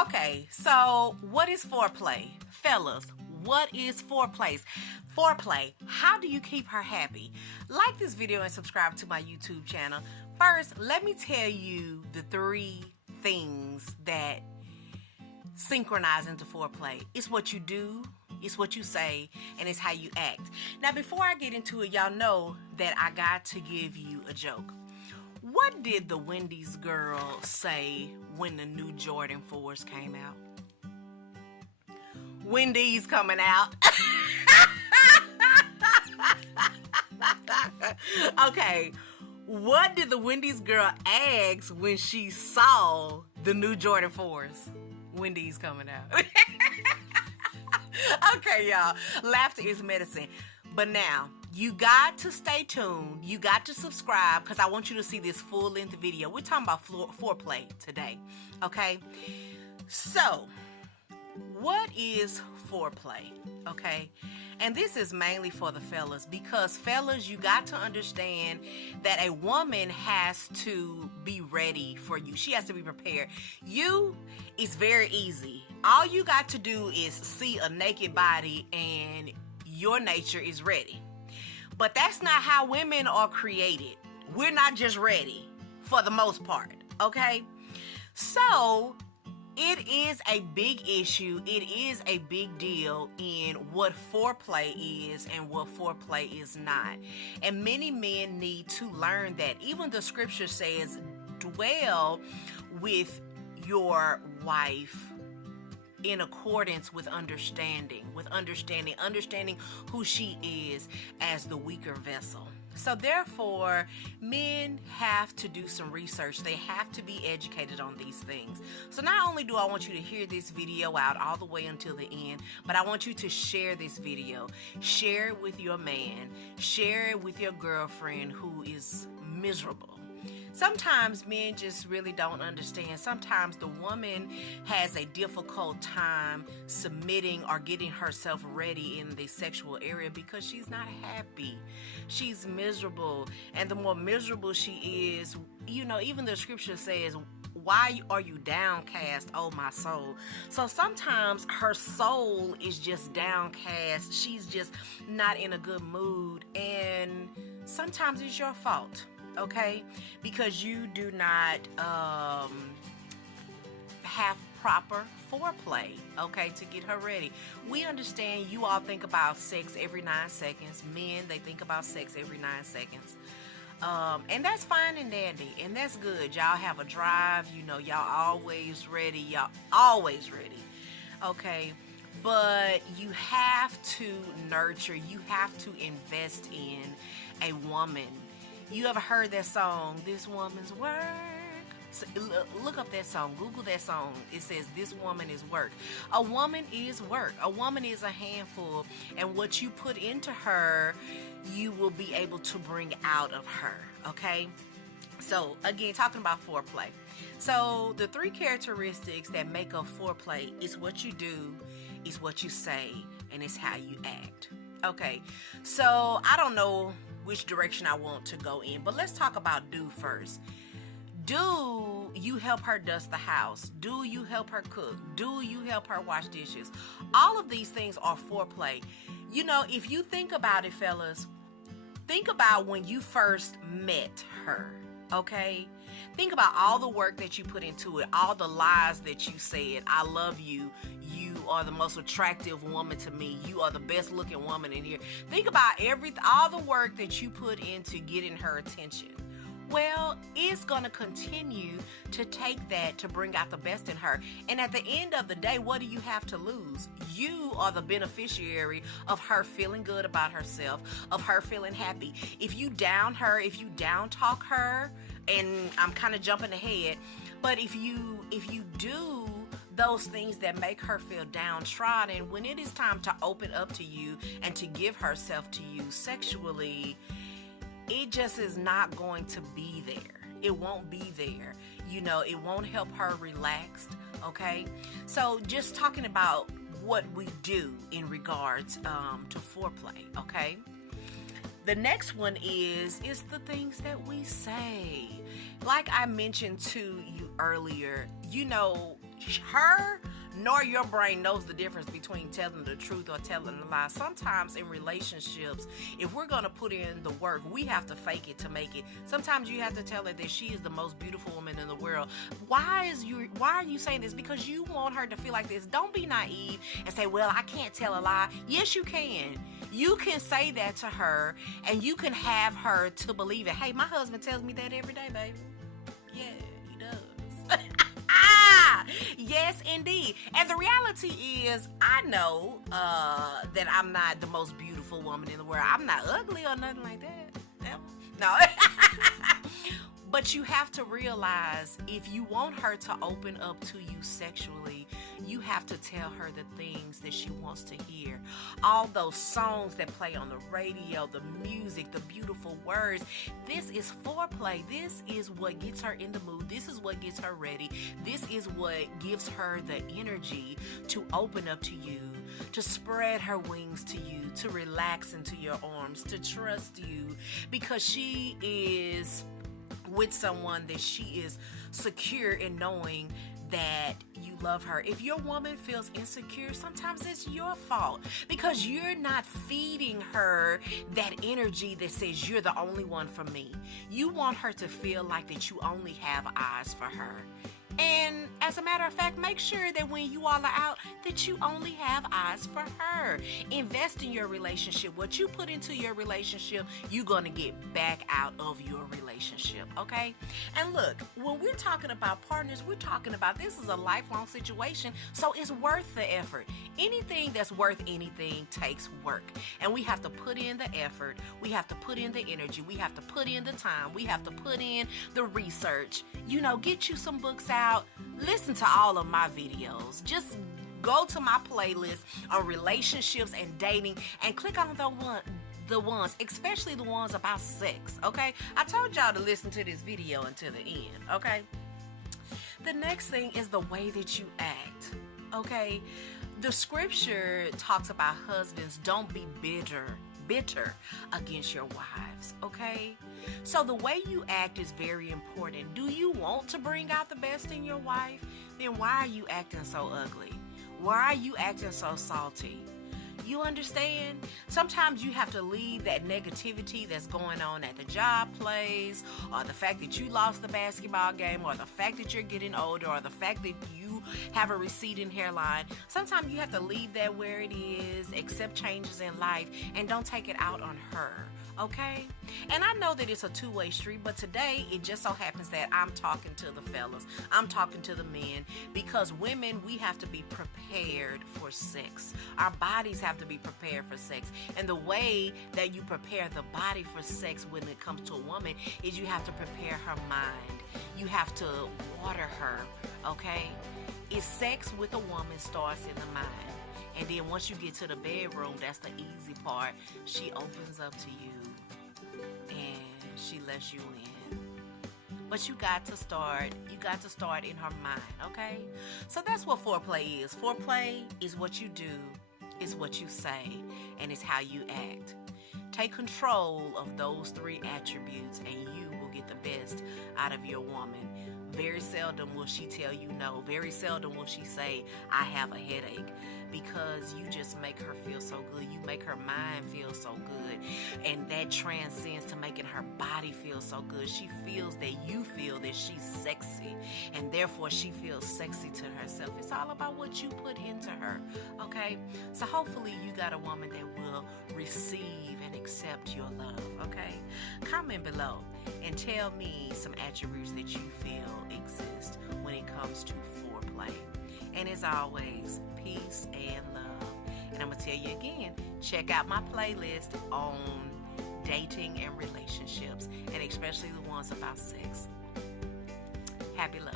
Okay, so what is foreplay? Fellas, what is foreplay? Foreplay, how do you keep her happy? Like this video and subscribe to my YouTube channel. First, let me tell you the 3 things that synchronize into foreplay. It's what you do, it's what you say, and it's how you act. Now, before I get into it, y'all know that I got to give you a joke. What did the Wendy's girl say when the new Jordan 4s came out? Wendy's coming out. Okay, what did the Wendy's girl ask when she saw the new Jordan 4s? Wendy's coming out. Okay, y'all. Laughter is medicine. But now, you got to stay tuned. You got to subscribe because I want you to see this full-length video. We're talking about foreplay today. Okay? So, what is foreplay? Okay? And this is mainly for the fellas because fellas, you got to understand that a woman has to be ready for you. She has to be prepared. It's very easy. All you got to do is see a naked body and your nature is ready. But that's not how women are created. We're not just ready for the most part, okay? So, it is a big issue. It is a big deal in what foreplay is and what foreplay is not. And many men need to learn that. Even the scripture says, dwell with your wife in accordance with understanding who she is as the weaker vessel. So therefore, men have to do some research. They have to be educated on these things. So not only do I want you to hear this video out all the way until the end, but I want you to share this video. Share it with your man. Share it with your girlfriend who is miserable. Sometimes men just really don't understand. Sometimes the woman has a difficult time submitting or getting herself ready in the sexual area because she's not happy. She's miserable. And the more miserable she is, even the scripture says, why are you downcast, oh my soul? So sometimes her soul is just downcast. She's just not in a good mood. And sometimes it's your fault. Okay, because you do not have proper foreplay, okay, to get her ready. We understand you all think about sex every 9 seconds. Men, they think about sex every 9 seconds. And that's fine and dandy, and that's good. Y'all have a drive, y'all always ready. Okay, but you have to nurture, you have to invest in a woman. You ever heard that song, This Woman's Work? So, look up that song. Google that song. It says, This Woman is Work. A woman is work. A woman is a handful. And what you put into her, you will be able to bring out of her. Okay? So, again, talking about foreplay. So, the 3 characteristics that make up foreplay is what you do, is what you say, and it's how you act. Okay? So, I don't know which direction I want to go in, but let's talk about do first. Do you help her dust the house? Do you help her cook? Do you help her wash dishes? All of these things are foreplay. If you think about it, fellas, think about when you first met her, okay? Think about all the work that you put into it, all the lies that you said. I love you. You are the most attractive woman to me. You are the best looking woman in here. Think about all the work that you put into getting her attention. Well, it's going to continue to take that to bring out the best in her. And at the end of the day, what do you have to lose? You are the beneficiary of her feeling good about herself, of her feeling happy. If you down her, if you down talk her, and I'm kind of jumping ahead, but if you do those things that make her feel downtrodden, when it is time to open up to you and to give herself to you sexually, it just is not going to be there. It won't be there. It won't help her relaxed, okay? So just talking about what we do in regards to foreplay, okay? The next one is the things that we say. Like I mentioned to you earlier, her nor your brain knows the difference between telling the truth or telling a lie. Sometimes in relationships, if we're going to put in the work, we have to fake it to make it. Sometimes you have to tell her that she is the most beautiful woman in the world. Why are you saying this? Because you want her to feel like this. Don't be naive and say, well, I can't tell a lie. Yes, you can. You can say that to her, and you can have her to believe it. Hey, my husband tells me that every day, baby. Yeah, he does. Yes, indeed. And the reality is, I know that I'm not the most beautiful woman in the world. I'm not ugly or nothing like that. No. But you have to realize, if you want her to open up to you sexually, you have to tell her the things that she wants to hear. All those songs that play on the radio, the music, the beautiful words. This is foreplay. This is what gets her in the mood. This is what gets her ready. This is what gives her the energy to open up to you, to spread her wings to you, to relax into your arms, to trust you, because she is with someone that she is secure in knowing that you love her. If your woman feels insecure, sometimes it's your fault, because you're not feeding her that energy that says you're the only one for me. You want her to feel like that you only have eyes for her. And as a matter of fact, make sure that when you all are out, that you only have eyes for her. Invest in your relationship. What you put into your relationship, you're going to get back out of your relationship, okay? And look, when we're talking about partners, we're talking about this is a lifelong situation, so it's worth the effort. Anything that's worth anything takes work. And we have to put in the effort. We have to put in the energy. We have to put in the time. We have to put in the research. Get you some books out. Listen to all of my videos. Just go to my playlist on relationships and dating and click on the ones, especially the ones about sex, okay? I told y'all to listen to this video until the end, okay? The next thing is the way that you act, okay? The scripture talks about husbands, don't be bitter against your wives, okay? So the way you act is very important. Do you want to bring out the best in your wife? Then why are you acting so ugly? Why are you acting so salty? You understand? Sometimes you have to leave that negativity that's going on at the job place, or the fact that you lost the basketball game, or the fact that you're getting older, or the fact that you have a receding hairline. Sometimes you have to leave that where it is, accept changes in life, and don't take it out on her. Okay? And I know that it's a two-way street, but today it just so happens that I'm talking to the fellas. I'm talking to the men, because women, we have to be prepared for sex. Our bodies have to be prepared for sex. And the way that you prepare the body for sex when it comes to a woman is you have to prepare her mind. You have to water her, okay? It's sex with a woman starts in the mind. And then once you get to the bedroom, that's the easy part. She opens up to you and she lets you in. But you got to start in her mind, okay? So that's what foreplay is. Foreplay is what you do, is what you say, and it's how you act. Take control of those three attributes and you will get the best out of your woman. Very seldom will she tell you no. Very seldom will she say, I have a headache, because you just make her feel so good. You make her mind feel so good. And that transcends to making her body feel so good. She feels that you feel that she's sexy, and therefore she feels sexy to herself. It's all about what you put into her, okay? So hopefully you got a woman that will receive and accept your love, okay? Comment below and tell me some attributes that you feel exist when it comes to foreplay. And as always, peace and love. And I'm going to tell you again, check out my playlist on dating and relationships, and especially the ones about sex. Happy love.